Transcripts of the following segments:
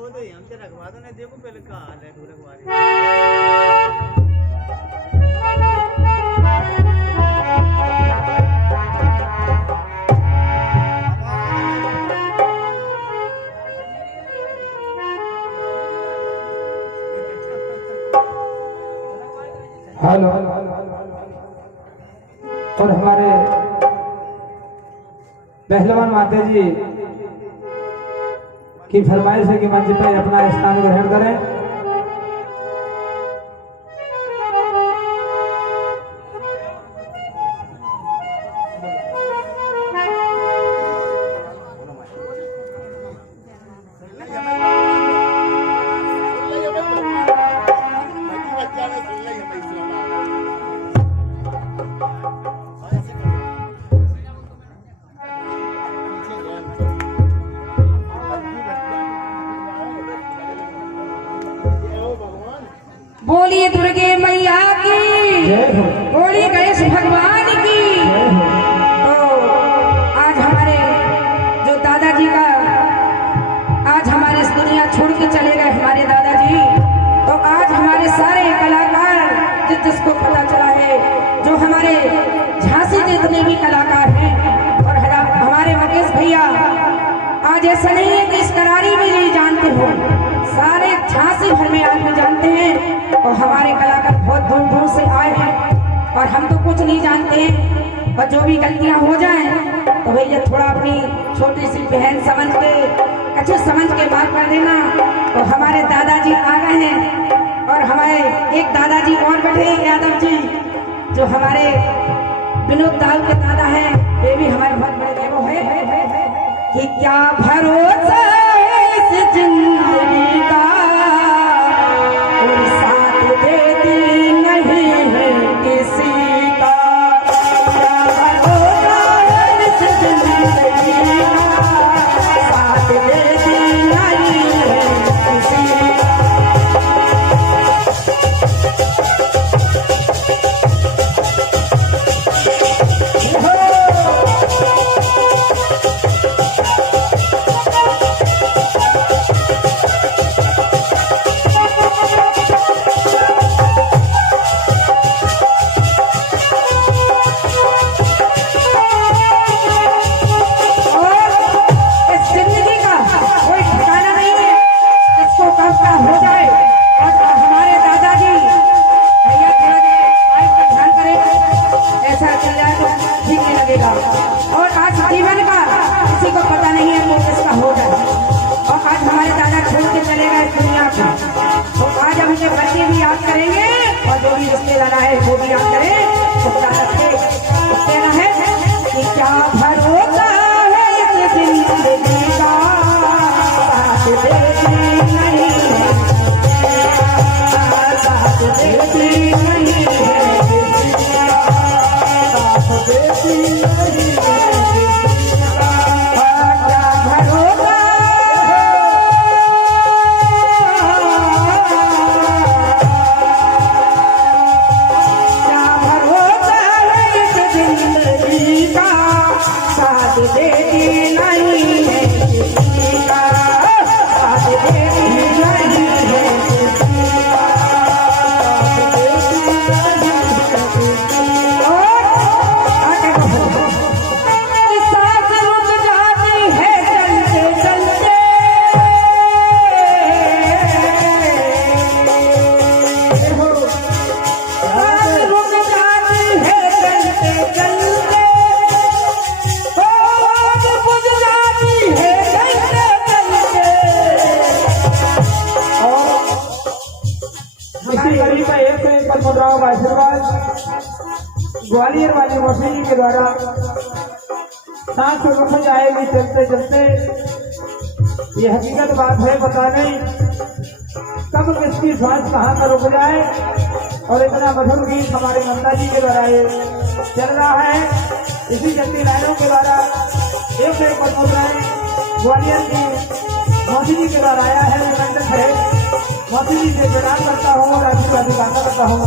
वो तो हमसे रखवा दो ना, देखो पहले कहाँ हाल है ढोलक वाली। हेलो। और हमारे पहलवान माता जी की फरमाइश है कि मंच पे अपना स्थान ग्रहण करें। बोलिए दुर्गे मैया की, बोलिए गणेश भगवान की। तो आज हमारे जो दादाजी का आज हमारे इस दुनिया छोड़ के चले गए हमारे दादाजी, तो आज हमारे सारे कलाकार जिसको पता चला है, जो हमारे झांसी के जितने भी कलाकार हैं, और हमारे मुकेश भैया, आज ऐसा नहीं है कि इस करारी में नहीं जानते हो, सारे झांसी भर में आज भी जानते हैं। और हमारे कलाकार बहुत दूर दूर से आए हैं और हम तो कुछ नहीं जानते हैं, और जो भी गलतियां हो जाएं तो भैया थोड़ा अपनी छोटी सी बहन समझ के, अच्छे समझ के बात कर देना। तो हमारे दादाजी आ गए हैं, और हमारे एक दादाजी और बैठे हैं, यादव जी, जो हमारे विनोद दाऊ के दादा हैं, ये भी हमारे बहुत बड़े देवो है कि क्या भरोसा है इस जिंदगी का, और साथ देती नहीं है किसी का। क्या भरोसा है इस जिंदगी का, साथ देती नहीं है किसी का। और आज जीवन का किसी को पता नहीं है कब इसका होगा, और आज हमारे दादा छोड़ के चले गए दुनिया को, तो आज हम उनके बच्चे भी याद करेंगे, और जो भी रिश्तेदार आए वो भी याद करें। तो कहना है कि क्या भरोसा है इस जिंदगी का, साथ देती नहीं है, साथ देती नहीं है, साथ देती नहीं है। ग्वालियर वाली मशीन के द्वारा सांस रुक जाएगी चलते चलते। ये हकीकत बात है, पता नहीं कब किसकी सांस कहाँ पर रुक जाए। और इतना मधुर गीत हमारे नंदा जी के द्वारा ये चल रहा है। इसी चलती लाइनों के द्वारा एक से एक मुद्राएं ग्वालियर की मोदी जी के द्वारा आया है। मंडल है, मोदी जी से प्रणाम करता हूँ और आशीर्वाद कामना करता हूँ।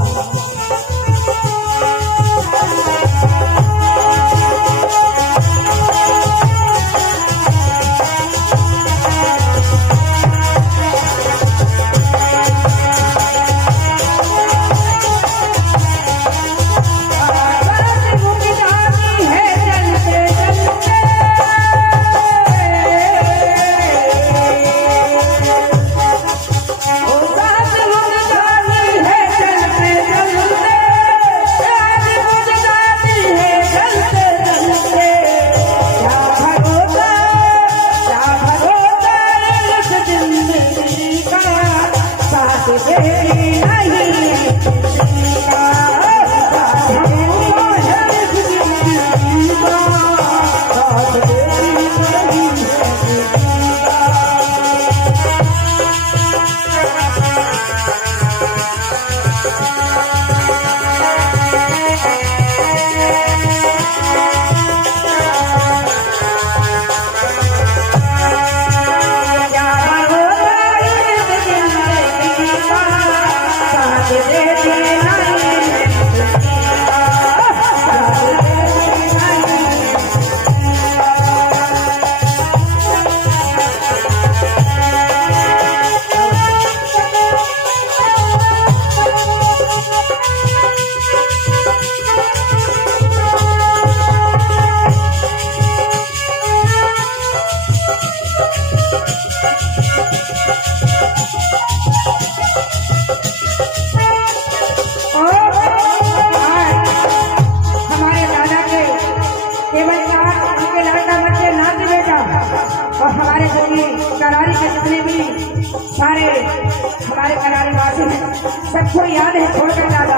हमारे करारी वासी हैं सबको याद है छोड़ कर दादा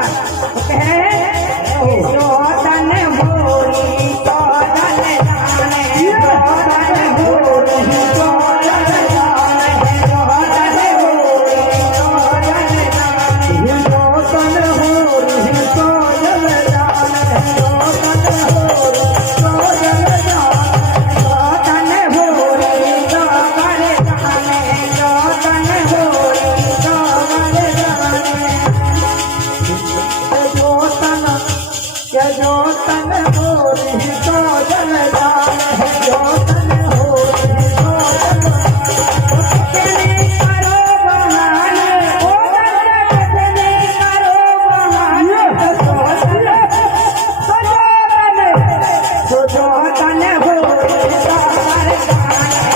वो कह रहे हैं जो तन होरी तो तन जाने जो तन होरी तो तन जाने जो तन होरी तो तन जाने जो तन होरी तो जल जाने जो तन होरी तो जल जाने जो तन होरी तो कर जाने जो तन होरी तो कर जाने जो तन होरी तो जल जाने जो तन होरी तो जल जाने करो बहाने ओ बंदे करो बहाने जो तन जो तन होरी तो कर जाने जो तन होरी तो कर जाने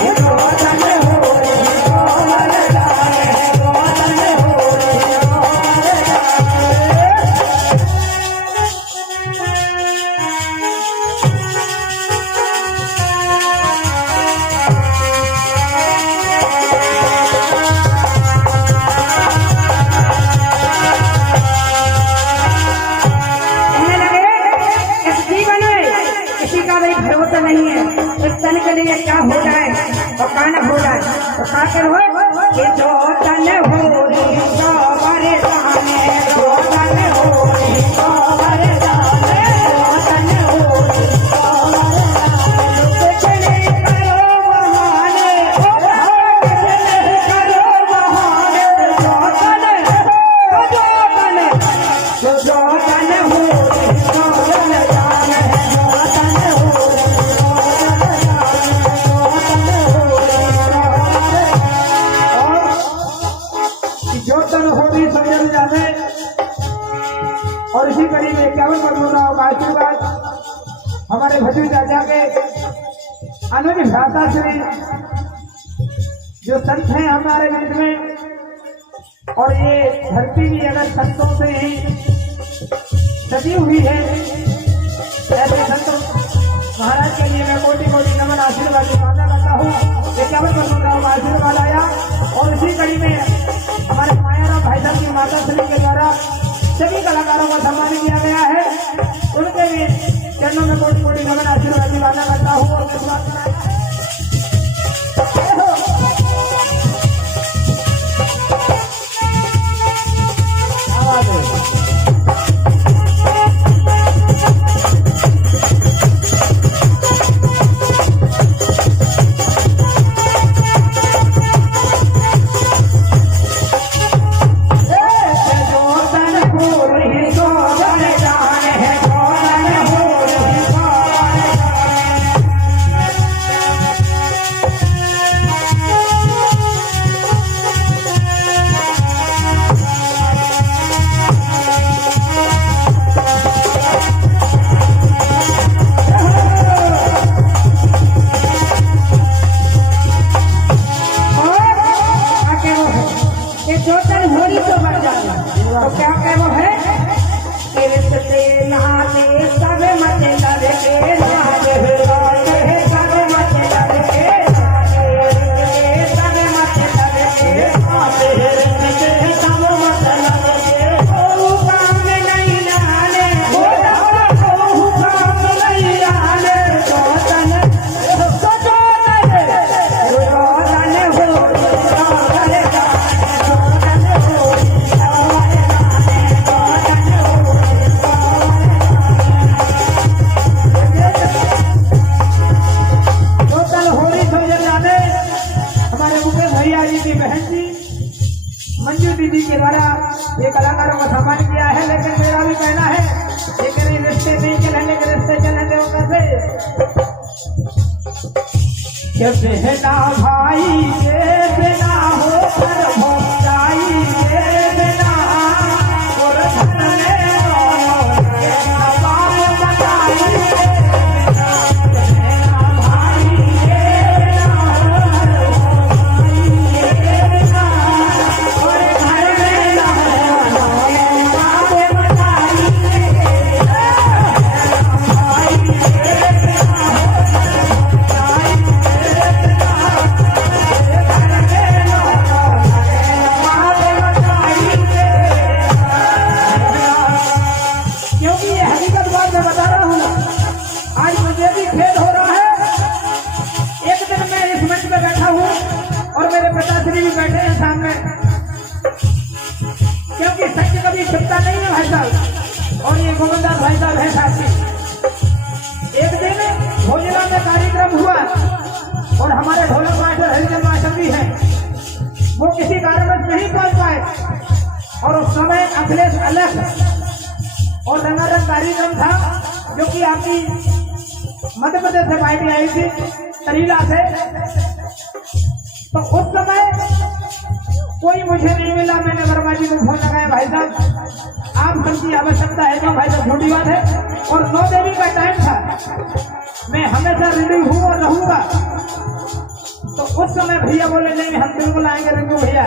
जो तन होरी तो कर जाने कहने लगे इस जीवन में किसी का भी भरोसा नहीं है इस तन के लिए क्या हो जाए और क्या न हो जाए तो क्या करो कि जो तन हो रही तो मरे जाने जो तन हो रही तो मरे जाने जो तन हो रही तो मरे जाने कितने करो बहाने ओ कितने करो बहाने जो तन जो तन हो रही तो जल जाने जो तन हो रही तो जल जाने जो तन हो रही तो मरे जो तन होगी सब जल जाने। और इसी कड़ी में 51 पर बोल रहा होगा आशीर्वाद हमारे भजू चाचा के अनुज भ्राता श्री जो संत हैं हमारे बीच में और ये धरती भी अगर संतों से ही सजी हुई है ऐसे संत महाराज के लिए मैं कोटि कोटि नमन आशीर्वाद की कामना करता हूँ। 51 पर बोल रहा होगा आशीर्वाद आया और इसी कड़ी में हमारे मायाराम भाई साहब की माता श्री के द्वारा सभी कलाकारों का सम्मान किया गया है उनके भी चरणों में कोटि कोटि नमन आशीर्वाद की कामना करता हूँ और विश्वास कराया जो तन होरी तो बढ़ जाना तो क्या क्या वो है रिश्ते नाते सब मत लड़के नाते सब मत लड़के नाते सब मत लड़के नाते सब मंजू दीदी के द्वारा ये कलाकारों को सम्मान किया है। लेकिन मेरा भी कहना है, लेकिन रिश्ते नहीं चले, लेकिन रिश्ते चले देवता से। ये बहना भाई ये बिना हो पर भोजाई ये बिना और घर में दोनों के नवाब बताई बहना भाई ये बिना हो पर भोजाई ये बिना और घर में दोनों के नवाब बताई भाई ये बिना क्योंकि ये हकीकत बात मैं बता रहा हूँ। आज मुझे भी खेद हो रहा है। एक दिन मैं इस मंच पे बैठा हूँ और मेरे पिताश्री भी बैठे हैं सामने, क्योंकि सत्य कभी छिपता नहीं है भाई साहब। और ये गोविंदास भाई साहब है साथी। एक दिन भोजला में कार्यक्रम हुआ और हमारे ढोलक मास्टर हरिजन मास्टर भी हैं, वो किसी कारणवश नहीं पहुंच पाए। और उस समय अखिलेश अलग और रंगारंग कार्यक्रम था, जो कि आपकी मध्य प्रदेश से पार्टी आई थी तरीला से। तो उस समय कोई मुझे नहीं मिला। मैंने वर्मा जी को फोन लगाया, भाई साहब आप सबकी आवश्यकता है क्या? भाई साहब छोटी बात है। और 9 देवी का टाइम था, मैं हमेशा रेडी हूँ और रहूंगा। तो उस समय भैया बोले नहीं, हम बिल्कुल आएंगे रंगू भैया।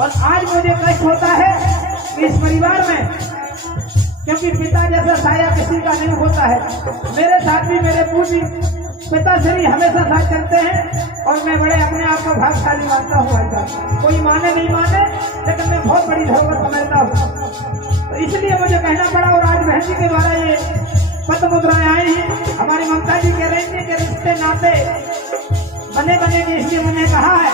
और आज मुझे कष्ट होता है कि इस परिवार में, क्योंकि पिता जैसा साया किसी का नहीं होता है। मेरे साथ भी मेरे पूज्य पिताश्री हमेशा साथ चलते हैं और मैं बड़े अपने आप को भाग्यशाली मानता हूँ भाई साहब। कोई माने नहीं माने, लेकिन मैं बहुत बड़ी धरोहर समझता हूँ। तो इसलिए मुझे कहना पड़ा। और आज बहन जी के द्वारा ये पत्र मुद्राएं आई हैं। हमारी ममता जी कह रही थी कि रिश्ते नाते बने बनेंगे, इसलिए मैंने कहा है।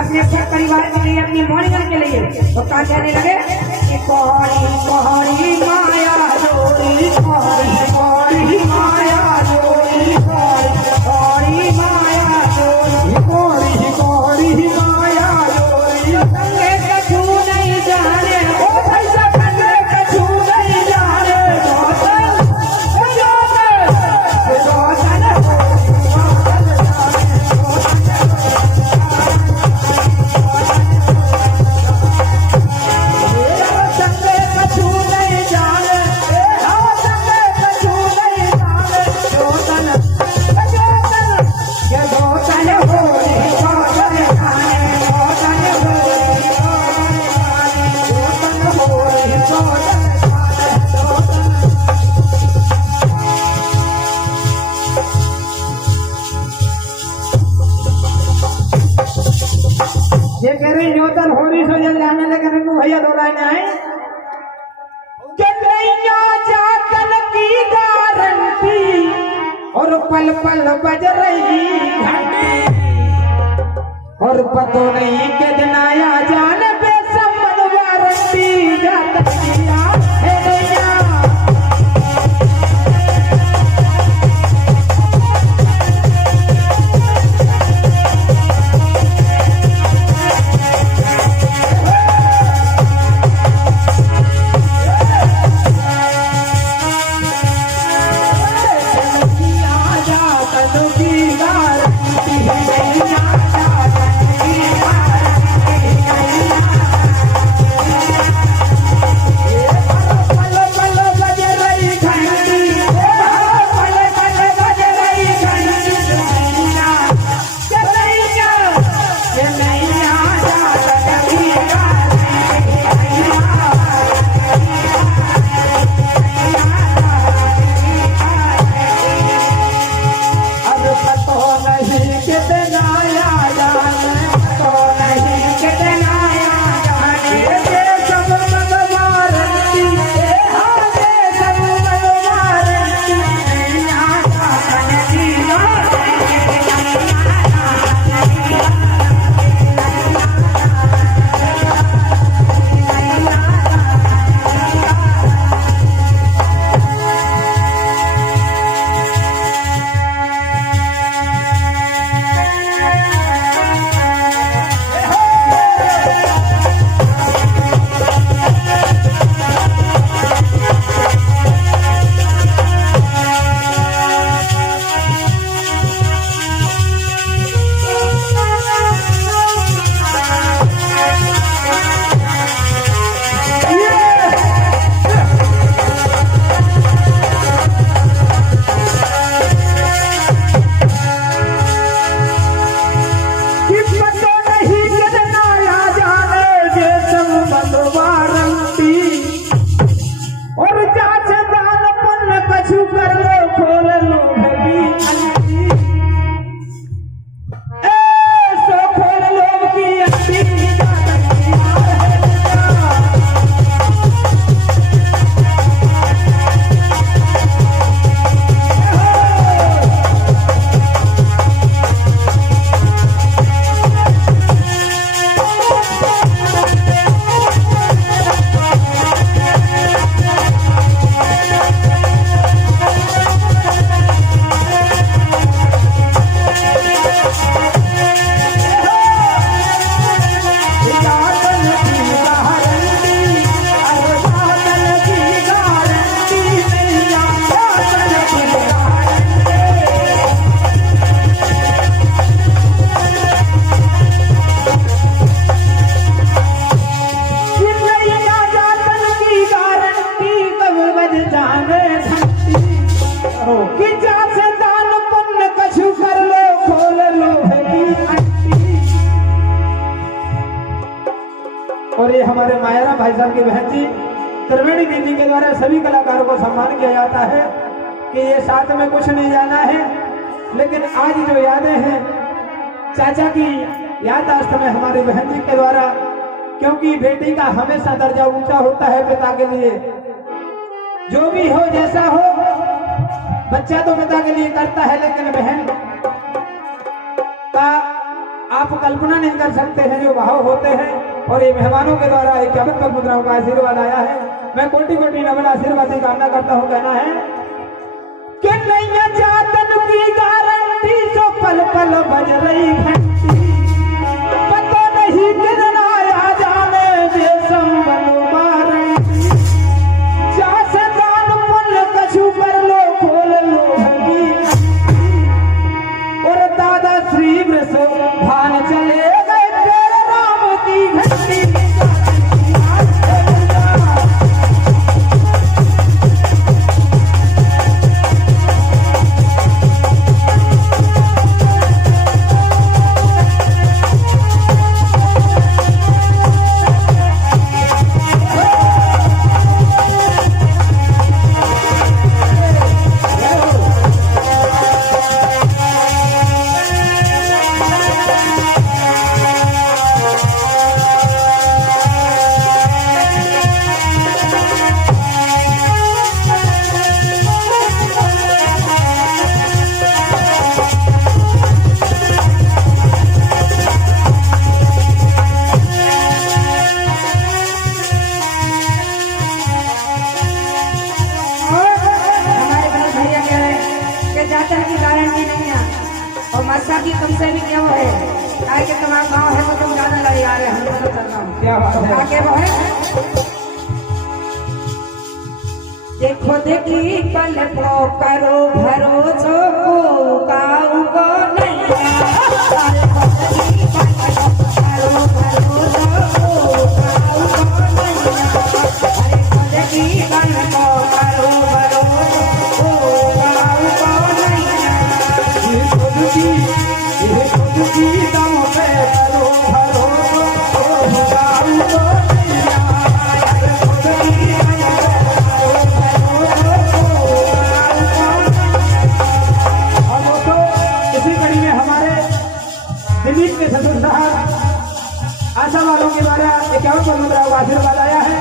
अपने सब परिवार के लिए, अपनी मोनिका के लिए तो कहा कहने लगे कि कोहरी कोहरी माया जोरी, कोहरी कोहरी माया जोरी, कोहरी माया जोरी, कोहरी कोहरी माया जोरी, संगे कछु नहीं जाने ओ भैया, संगे कछु नहीं जाने गोतन ये कह रहे योतन होरी सो जल जाने लगे रिंकू भैया दो लाइन आए नैया जातन की गारंटी और पल पल बज रही घंटी और पतो नहीं के दिन आया जान बेसमन वारंटी जातन किया है नैया और ये हमारे मायरा भाई साहब की बहन जी त्रिवेणी दीदी के द्वारा सभी कलाकारों को सम्मान किया जाता है कि ये साथ में कुछ नहीं जाना है, लेकिन आज जो यादें हैं चाचा की याददाश्त में हमारी बहन जी के द्वारा, क्योंकि बेटी का हमेशा दर्जा ऊंचा होता है पिता के लिए। जो भी हो जैसा हो, बच्चा तो पिता के लिए करता है, लेकिन बहन का आप कल्पना नहीं कर सकते हैं जो भाव होते हैं। और ये मेहमानों के द्वारा एक चमत्कार मुद्राओं का आशीर्वाद आया है। मैं कोटि कोटि नमन आशीर्वाद की कामना करता हूँ। कहना है कि नैया जातन की गारंटी जो पल पल बज रही घंटी, पता नहीं कितना आ जाने दे संबंध वारंटी, जा से दान पुण्य कछु कर लो खोल लो भगी, और दादा श्री वृषो भान चले गए तेरे राम की घंटी। की तुमसे भी क्या वो है आए के तुम्हारा गाँव है तो तुम ज्यादा लड़े आ रहे हैं। हम तो चल रहा हूँ। क्या बात है? आगे वो है देखो देखी पल को करो भरोसो को काऊ को नहीं आशा वालों के द्वारा 51 मुद्राओं का आशीर्वाद आया है।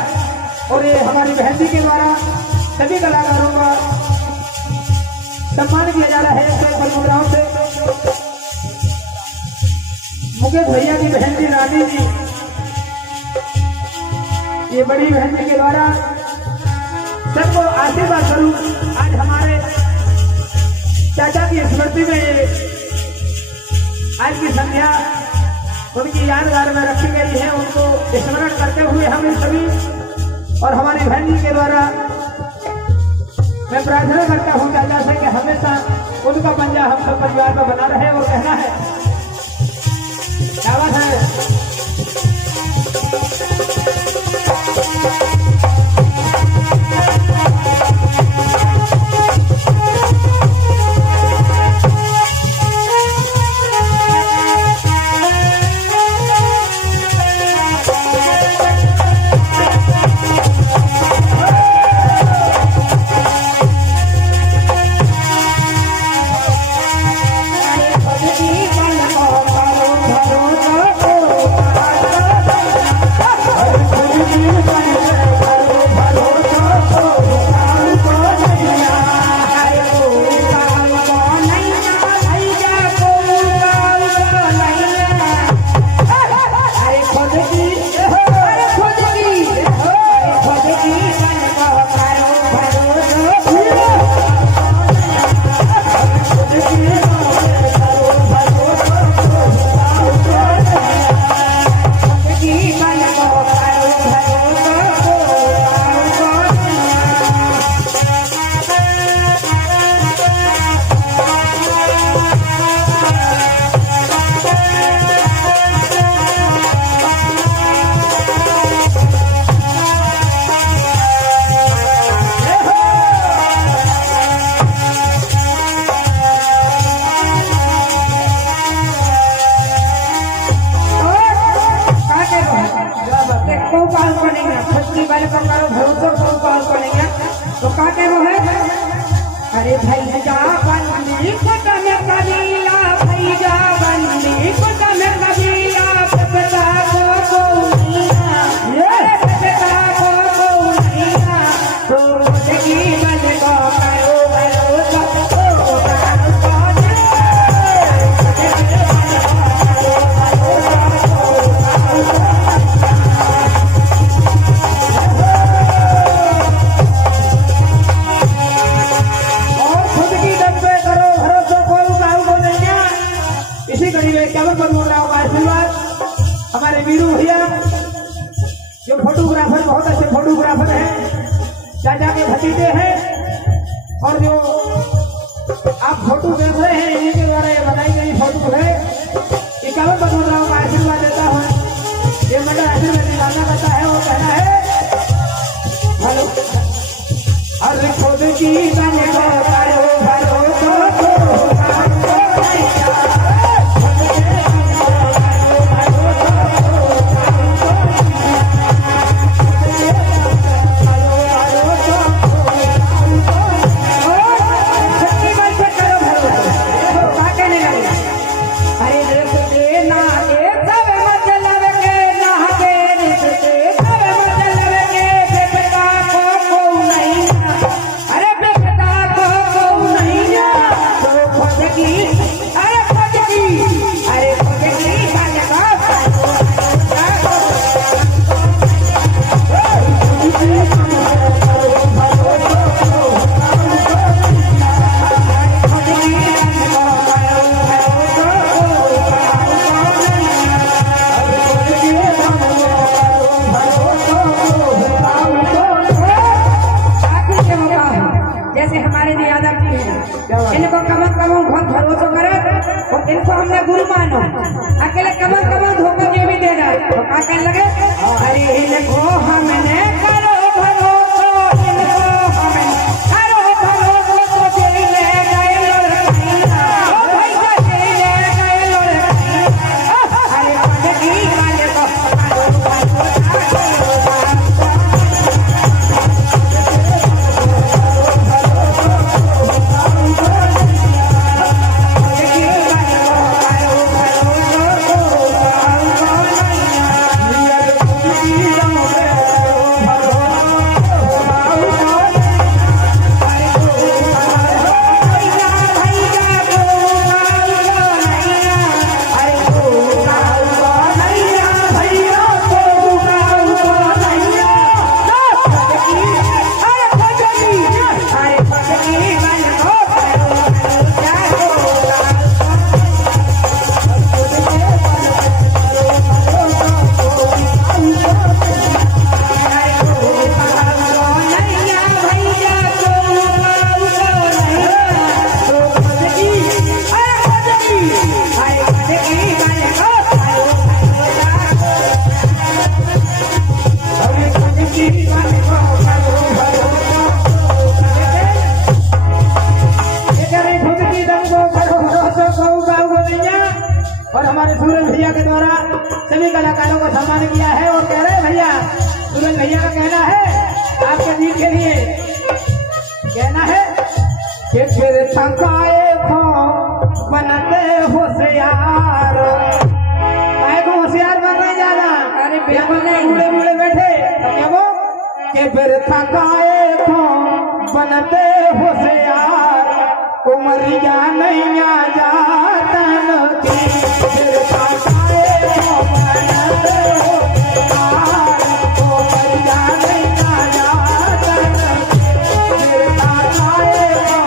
और ये हमारी बहन जी के द्वारा सभी कलाकारों का सम्मान किया जा रहा है 51 मुद्राओं से। मुकेश भैया की बहन जी रानी जी, ये बड़ी बहन जी के द्वारा सबको आशीर्वाद स्वरूप आज हमारे चाचा की स्मृति में आज की संध्या उनकी यादगार में रखी गई है। उनको स्मरण करते हुए हम सभी और हमारी बहन जी के द्वारा मैं प्रार्थना करता हूँ चाचा से कि हमेशा उनका पंजा हम सब परिवार में बना रहे। और कहना है क्या बात है? अरे भैया बंदी कुट में कबीला, भैया बंदी कुट में कबीला, पता को कौनिया, पता को कौनिया, तो मुझे मन को करो भरोसा, तो करो हमारे वीरू भैया जो फोटोग्राफर बहुत अच्छे फोटोग्राफर हैं, चाचा के भतीजे हैं, और जो आप फोटो देख रहे हैं इन्हीं के द्वारा ये बनाई गई फोटो है। 51 बदमुद्राओं का आशीर्वाद देता हूँ। ये मंडल आशीर्वाद दिलाना करता है, वो कहना है हेलो हर खुद की गाने को करो इनको कमन कमन बहुत भरोसा करे और इनको हमने गुरु मानो। अकेले कमन कमन धोखा ये भी दे रहा है तो क्या कहने लगे, अरे इनको हमने करो भरोसा, इनको हमने करो भरोसा तो जेल ले गए लड़कियां, ओ भाई का जेल ले गए लड़कियां, अरे पटकी वाले को और हमारे सूरज भैया के द्वारा सभी कलाकारों को सम्मान किया है। और कह रहे हैं भैया, सूरज भैया का कहना है आपके गीत के लिए, कहना है कि फिर थकाए खो बनते होशियार, काहे को होशियार बन रहे ज्यादा, अरे बिल्कुल नहीं, बूढ़े बूढ़े बैठे तो क्या वो कि फिर थकाए खो बनते होशियार, उमरिया नहीं आ जाता की फिर थकाए खो बनते होशियार, उमरिया नहीं आ जाता फिर थकाए खो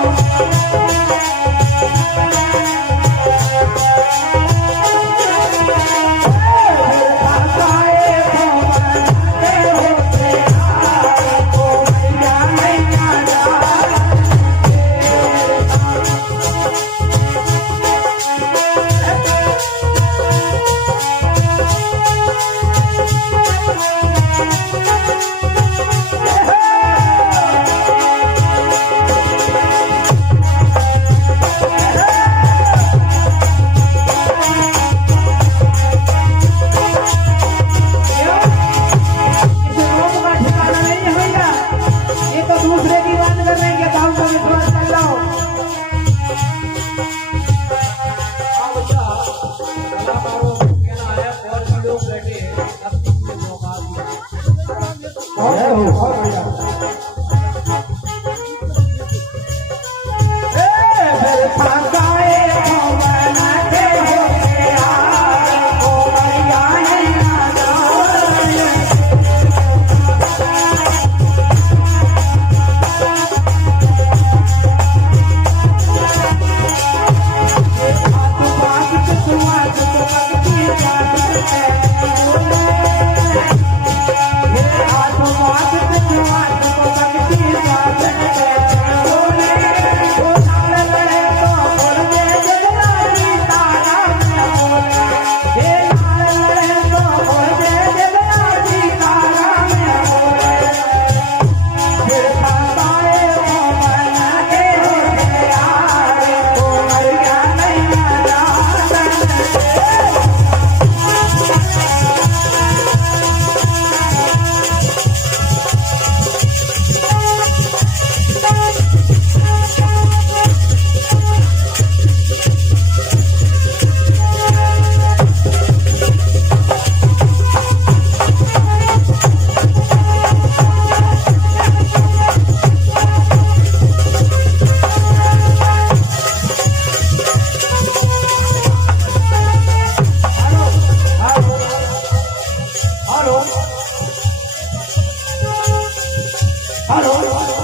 हेलो